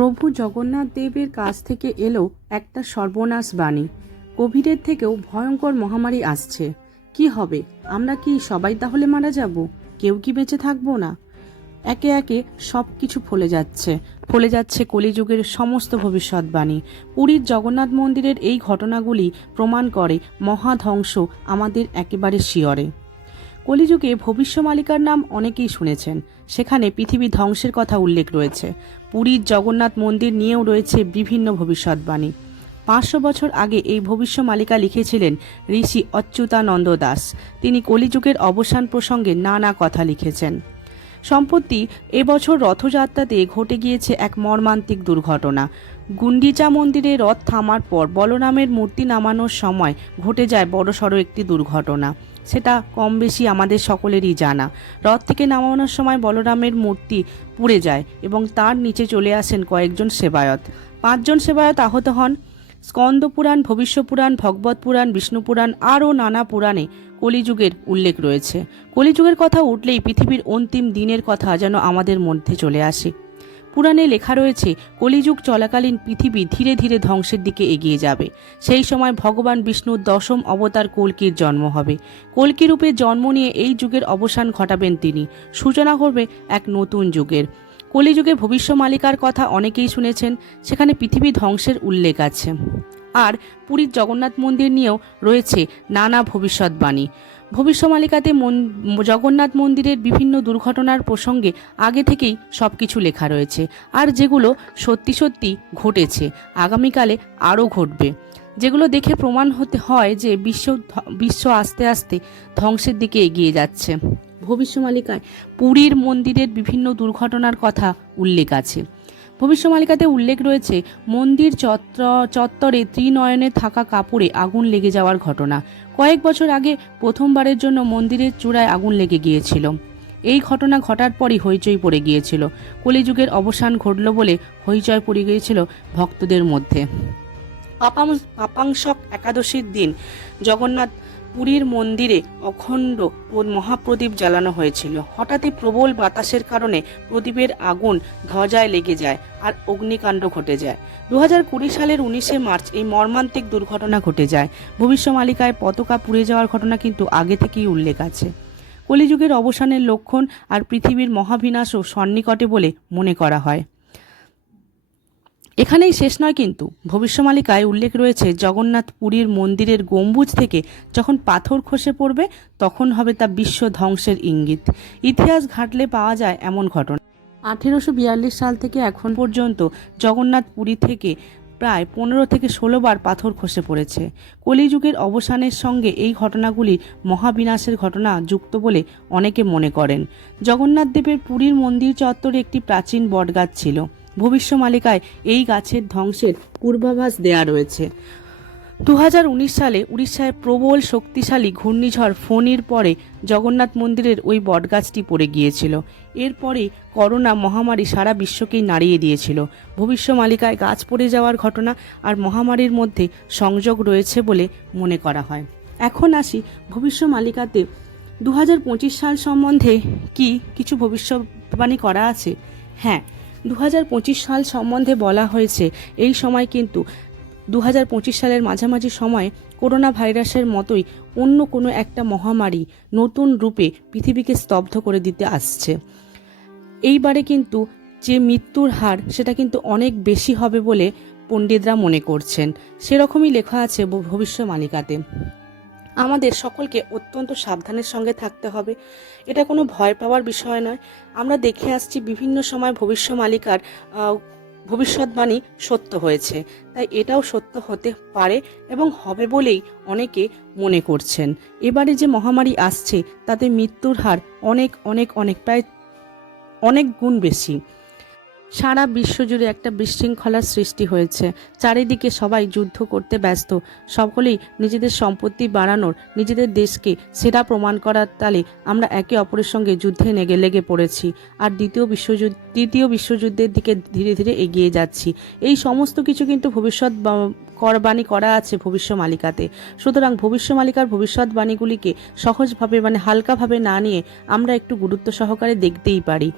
প্রভু জগন্নাথ দেবের কাছ থেকে এলো একটা সর্বনাশ বাণী। কোভিডের থেকেও ভয়ঙ্কর মহামারী আসছে। কি হবে? আমরা কি সবাই তাহলে মারা যাব? কেউ কি বেঁচে থাকব না? একে একে সব কিছু ফলে যাচ্ছে। ফলে যাচ্ছে কলিযুগের সমস্ত ভবিষ্যৎবাণী পুরীর জগন্নাথ মন্দিরের এই ঘটনাগুলি প্রমাণ করে মহাধ্বংস আমাদের একেবারে শিয়রে। কলিযুগে ভবিষ্যমালিকার নাম অনেকেই শুনেছেন। সেখানে পৃথিবী ধ্বংসের কথা উল্লেখ রয়েছে। পুরীর জগন্নাথ মন্দির নিয়েও রয়েছে বিভিন্ন ভবিষ্যৎবাণী। পাঁচশো বছর আগে এই ভবিষ্যমালিকা লিখেছিলেন ঋষি অচ্যুতানন্দ দাস। তিনি কলিযুগের অবসান প্রসঙ্গে নানা কথা লিখেছেন। সম্প্রতি এবছর রথযাত্রাতে ঘটে গিয়েছে এক মর্মান্তিক দুর্ঘটনা। গুন্ডিচা মন্দিরে রথ থামার পর বলরামের মূর্তি নামানোর সময় ঘটে যায় বড়সড় একটি দুর্ঘটনা। সেটা কম বেশি আমাদের সকলেরই জানা। রথ থেকে নামানোর সময় বলরামের মূর্তি পুড়ে যায় এবং তার নিচে চলে আসেন কয়েকজন সেবায়ত। পাঁচজন সেবায়ত আহত হন। স্কন্দ পুরাণ, ভবিষ্য পুরাণ, ভগবত পুরাণ, বিষ্ণু পুরাণ আরও নানা পুরাণে কলিযুগের উল্লেখ রয়েছে। কলিযুগের কথা উঠলেই পৃথিবীর অন্তিম দিনের কথা যেন আমাদের মধ্যে চলে আসে। পুরাণে লেখা রয়েছে, কলিযুগ চলাকালীন পৃথিবী ধীরে ধীরে ধ্বংসের দিকে এগিয়ে যাবে। সেই সময় ভগবান বিষ্ণুর দশম অবতার কলকির জন্ম হবে। কলকিরূপে জন্ম নিয়ে এই যুগের অবসান ঘটাবেন তিনি। সূচনা করবে এক নতুন যুগের। কলিযুগে ভবিষ্য মালিকার কথা অনেকেই শুনেছেন, সেখানে পৃথিবী ধ্বংসের উল্লেখ আছে। আর পুরীর জগন্নাথ মন্দির নিয়েও রয়েছে নানা ভবিষ্যৎবাণী ভবিষ্যমালিকাতে জগন্নাথ মন্দিরের বিভিন্ন দুর্ঘটনার প্রসঙ্গে আগে থেকেই সব কিছু লেখা রয়েছে আর যেগুলো সত্যি সত্যি ঘটেছে, আগামীকালে আরও ঘটবে। যেগুলো দেখে প্রমাণ হতে হয় যে বিশ্ব বিশ্ব আস্তে আস্তে ধ্বংসের দিকে এগিয়ে যাচ্ছে। ভবিষ্যমালিকায় পুরীর মন্দিরের বিভিন্ন দুর্ঘটনার কথা উল্লেখ আছে। ভবিষ্যমালিকাতে উল্লেখ রয়েছে, মন্দির চত্র, চত্বরে ত্রিনয়নে থাকা কাপড়ে আগুন লেগে যাওয়ার ঘটনা। কয়েক বছর আগে প্রথমবারের জন্য মন্দিরের চূড়ায় আগুন লেগে গিয়েছিল। এই ঘটনা ঘটার পরই হইচই পড়ে গিয়েছিল। কলিযুগের অবসান ঘটল বলে হইচই পড়ে গিয়েছিল ভক্তদের মধ্যে। পাপাং, পাপাংশক একাদশীর দিন জগন্নাথ পুরীর মন্দিরে অখণ্ড ও- মহাপ্রদীপ জ্বালানো হয়েছিল। হঠাৎই প্রবল বাতাসের কারণে প্রদীপের আগুন ধ্বজায় লেগে যায় আর অগ্নিকাণ্ড ঘটে যায়। দু হাজার কুড়ি সালের উনিশে মার্চ এই মর্মান্তিক দুর্ঘটনা ঘটে যায়। ভবিষ্যমালিকায় পতাকা পুড়ে যাওয়ার ঘটনা কিন্তু আগে থেকেই উল্লেখ আছে। কলিযুগের অবসানের লক্ষণ আর পৃথিবীর মহাবিনাশও সন্নিকটে বলে মনে করা হয়। এখানেই শেষ নয় কিন্তু। ভবিষ্যমালিকায় উল্লেখ রয়েছে, জগন্নাথ পুরীর মন্দিরের গম্বুজ থেকে যখন পাথর খসে পড়বে, তখন হবে তা বিশ্ব ধ্বংসের ইঙ্গিত। ইতিহাস ঘাটলে পাওয়া যায় এমন ঘটনা। আঠেরোশো বিয়াল্লিশ সাল থেকে এখন পর্যন্ত জগন্নাথ পুরী থেকে প্রায় পনেরো থেকে ষোলো বার পাথর খসে পড়েছে। কলিযুগের অবসানের সঙ্গে এই ঘটনাগুলি মহাবিনাশের ঘটনা যুক্ত বলে অনেকে মনে করেন। জগন্নাথ দেবের পুরীর মন্দির চত্বরে একটি প্রাচীন বটগাছ ছিল। ভবিষ্যমালিকায় এই গাছের ধ্বংসের পূর্বাভাস দেয়া রয়েছে। দু হাজার উনিশ সালে উড়িষ্যায় প্রবল শক্তিশালী ঘূর্ণিঝড় ফণির পরে জগন্নাথ মন্দিরের ওই বটগাছটি পড়ে গিয়েছিল। এরপরে করোনা মহামারী সারা বিশ্বকেই নাড়িয়ে দিয়েছিল। ভবিষ্যমালিকায় গাছ পড়ে যাওয়ার ঘটনা আর মহামারীর মধ্যে সংযোগ রয়েছে বলে মনে করা হয়। এখন আসি ভবিষ্যমালিকাতে। দু হাজার পঁচিশ সাল সম্বন্ধে কি কিছু ভবিষ্যৎবাণী করা আছে? হ্যাঁ দু হাজার পঁচিশ সাল সম্বন্ধে বলা হয়েছে। এই সময় কিন্তু দু হাজার পঁচিশ সালের মাঝামাঝি সময়ে করোনা ভাইরাসের মতোই অন্য কোনো একটা মহামারী নতুন রূপে পৃথিবীকে স্তব্ধ করে দিতে আসছে। এইবারে কিন্তু যে মৃত্যুর হার, সেটা কিন্তু অনেক বেশি হবে বলে পণ্ডিতরা মনে করছেন। সেরকমই লেখা আছে ভ- ভবিষ্যমালিকাতে আমাদের সকলকে অত্যন্ত সাবধানের সঙ্গে থাকতে হবে। এটা কোনো ভয় পাওয়ার বিষয় নয়। আমরা দেখে আসছি বিভিন্ন সময় ভবিষ্যমালিকার আহ, ভবিষ্যৎবাণী সত্য হয়েছে। তাই এটাও সত্য হতে পারে এবং হবে বলেই অনেকে মনে করছেন। এবারে যে মহামারী আসছে তাতে মৃত্যুর হার অনেক অনেক অনেক প্রায় অনেক গুণ বেশি। সারা বিশ্বজুড়ে একটা বিশৃঙ্খলার সৃষ্টি হয়েছে। চারিদিকে সবাই যুদ্ধ করতে ব্যস্ত। সকলেই নিজেদের সম্পত্তি বাড়ানোর, নিজেদের দেশকে সেরা প্রমাণ করার তালে আমরা একে অপরের সঙ্গে যুদ্ধে নেগে লেগে পড়েছি। আর দ্বিতীয় বিশ্বযুদ্ধ, তৃতীয় বিশ্বযুদ্ধের দিকে ধীরে ধীরে এগিয়ে যাচ্ছি। এই সমস্ত কিছু কিন্তু ভবিষ্যৎ করবাণী করা আছে ভবিষ্য মালিকাতে। সুতরাং ভবিষ্যমালিকার ভবিষ্যৎবাণীগুলিকে সহজভাবে মানে হালকাভাবে না নিয়ে আমরা একটু গুরুত্ব সহকারে দেখতেই পারি।